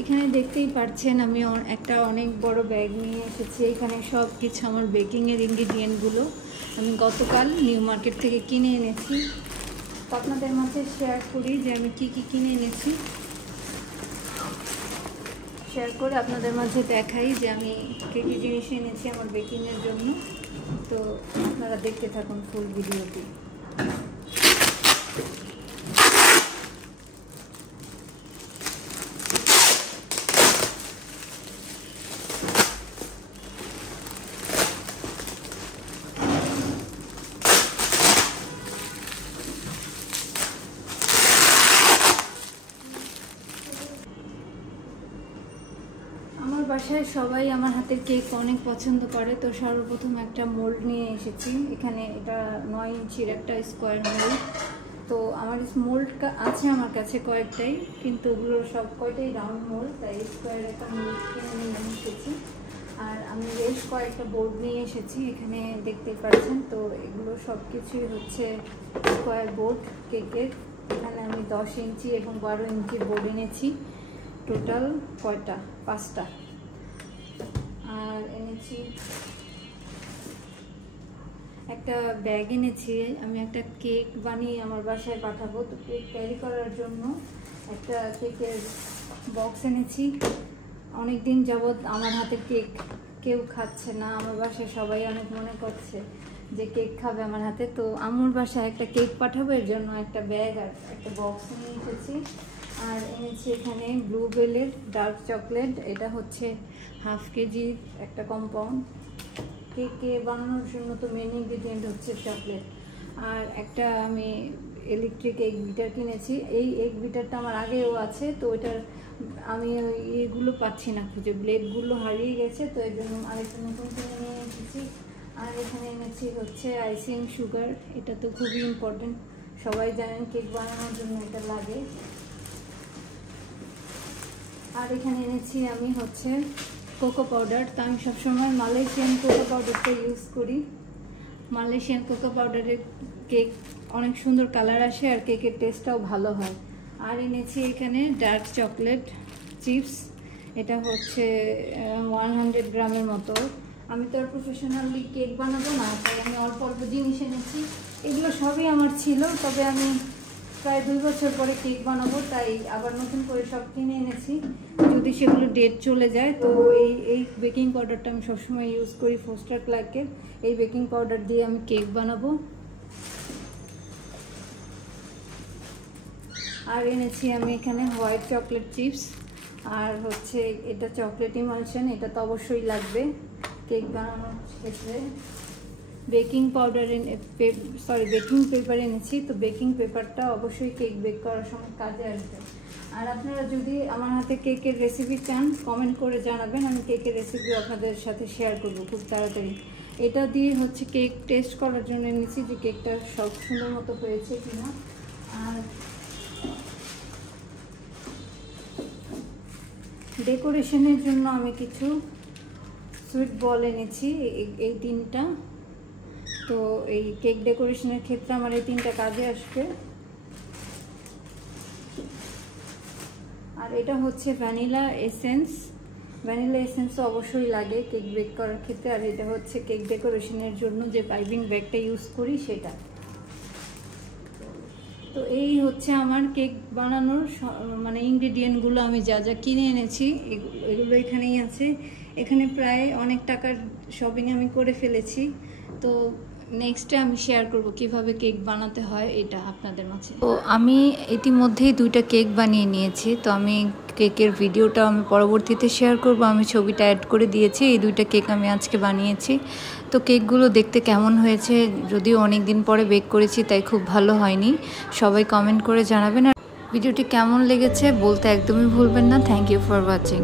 এখানে দেখতেই পাচ্ছেন আমি একটা অনেক বড় ব্যাগ নিয়ে এসেছি। এখানে সব কিছু আমার বেকিংয়ের ইনগ্রিডিয়েন্টগুলো আমি গতকাল নিউ মার্কেট থেকে কিনে এনেছি। তো আপনাদের মাঝে শেয়ার করি যে আমি কি কি কিনে এনেছি, শেয়ার করে আপনাদের মাঝে দেখাই যে আমি কী কী জিনিস এনেছি আমার বেকিংয়ের জন্য। তো আপনারা দেখতে থাকুন ফুল ভিডিওটি। বাসায় সবাই আমার হাতের কেক অনেক পছন্দ করে। তো সর্বপ্রথম একটা মোল্ড নিয়ে এসেছি। এখানে এটা 9 ইঞ্চির একটা স্কোয়ার মোল্ড। তো আমার মোল্ড আছে আমার কাছে কয়েকটাই, কিন্তু ওগুলো সব কয়টাই রাউন্ড মোল্ড, তাই স্কোয়ার একটা মোল্ড কিনে নিয়ে এসেছি। আর আমি বেশ কয়েকটা বোর্ড নিয়ে এসেছি, এখানে দেখতে পাচ্ছেন। তো এগুলো সব কিছুই হচ্ছে স্কোয়ার বোর্ড কেকের। এখানে আমি 10 ইঞ্চি এবং 12 ইঞ্চির বোর্ড এনেছি। টোটাল কয়টা? 5টা। আর এনেছি একটা ব্যাগ এনেছি। আমি একটা কেক বানিয়ে আমার বাসায় পাঠাবো। তো কেক ক্যারি করার জন্য একটা কেকের বক্স এনেছি। অনেক দিন যাবৎ আমার হাতে কেক কেউ খাচ্ছে না, আমার বাসায় সবাই অনেক মনে করছে যে কেক খাবে আমার হাতে। তো আমার বাসায় একটা কেক পাঠাবো, এর জন্য একটা ব্যাগ আর একটা বক্স নিয়ে এসেছি। আর এনেছি এখানে ব্লুবেলের ডার্ক চকলেট। এটা হচ্ছে ½ কেজি একটা কম্পাউন্ড। কেকে বানানোর জন্য তো মেন ইনগ্রিডিয়েন্ট হচ্ছে চকলেট। আর একটা আমি ইলেকট্রিক এগ বিটার কিনেছি। এই এগ বিটারটা আমার আগেও আছে, তো ওইটার আমি এগুলো পাচ্ছি না খুঁজে, ব্লেডগুলো হারিয়ে গেছে, তো এর জন্য আরেকটা নতুন কিনে নিয়ে এসেছি। আর এখানে এনেছি হচ্ছে আইসিং সুগার। এটা তো খুবই ইম্পর্টেন্ট, সবাই জানেন কেক বানানোর জন্য এটা লাগে। আর এখানে এনেছি আমি হচ্ছে কোকো পাউডার। তো আমি সবসময় মালয়েশিয়ান কোকো পাউডারটা ইউজ করি। মালয়েশিয়ান কোকো পাউডারের কেক অনেক সুন্দর কালার আসে আর কেকের টেস্টটাও ভালো হয়। আর এনেছি এখানে ডার্ক চকলেট চিপস। এটা হচ্ছে 100 গ্রামের মতো। আমি তো আর প্রফেশনালি কেক বানাবো না, তাই আমি অল্প অল্প জিনিস এনেছি। এগুলো সবই আমার ছিল, তবে আমি প্রায় 2 বছর পরে কেক বানাবো, তাই আবার নতুন করে সব কিনে এনেছি। যদি সেগুলো ডেট চলে যায়, তো এই বেকিং পাউডারটা আমি সবসময় ইউজ করি, ফোস্টার ক্লার্কের। এই বেকিং পাউডার দিয়ে আমি কেক বানাবো। আর এনেছি আমি এখানে হোয়াইট চকলেট চিপস। আর হচ্ছে এটা চকলেট ইমালশন, এটা তো অবশ্যই লাগবে কেক বানানোর ক্ষেত্রে। বেকিং পাউডার বেকিং পেপার এনেছি। তো বেকিং পেপারটা অবশ্যই কেক বেক করার সময় কাজে আসবে। আর আপনারা যদি আমার হাতে কেকের রেসিপি চান, কমেন্ট করে জানাবেন, আমি কেকের রেসিপি আপনাদের সাথে শেয়ার করব খুব তাড়াতাড়ি। এটা দিয়ে হচ্ছে কেক টেস্ট করার জন্য এনেছি যে কেকটা সব সুন্দর মতো হয়েছে কিনা। আর ডেকোরেশনের জন্য আমি কিছু সুইট বল এনেছি, এই 3টা। তো এই কেক ডেকোরেশনের ক্ষেত্রে আমার এই 3টা কাজে আসবে। আর এটা হচ্ছে ভ্যানিলা এসেন্স। ভ্যানিলা এসেন্সও অবশ্যই লাগে কেক বেক করার ক্ষেত্রে। আর এটা হচ্ছে কেক ডেকোরেশনের জন্য যে পাইপিং ব্যাগটা ইউজ করি সেটা। তো এই হচ্ছে আমার কেক বানানোর মানে ইনগ্রিডিয়েন্টগুলো আমি যা যা কিনে এনেছি এগুলো এখানেই আছে। এখানে প্রায় অনেক টাকার শপিং আমি করে ফেলেছি। তো নেক্সটে আমি শেয়ার করব কিভাবে কেক বানাতে হয় এটা আপনাদের মাঝে। তো আমি ইতিমধ্যেই 2টা কেক বানিয়ে নিয়েছি। তো আমি কেকের ভিডিওটা আমি পরবর্তীতে শেয়ার করব। আমি ছবিটা অ্যাড করে দিয়েছি। এই 2টা কেক আমি আজকে বানিয়েছি। তো কেকগুলো দেখতে কেমন হয়েছে, যদিও অনেক দিন পরে বেক করেছি তাই খুব ভালো হয়নি, সবাই কমেন্ট করে জানাবেন। আর ভিডিওটি কেমন লেগেছে বলতে একদমই ভুলবেন না। Thank you for watching.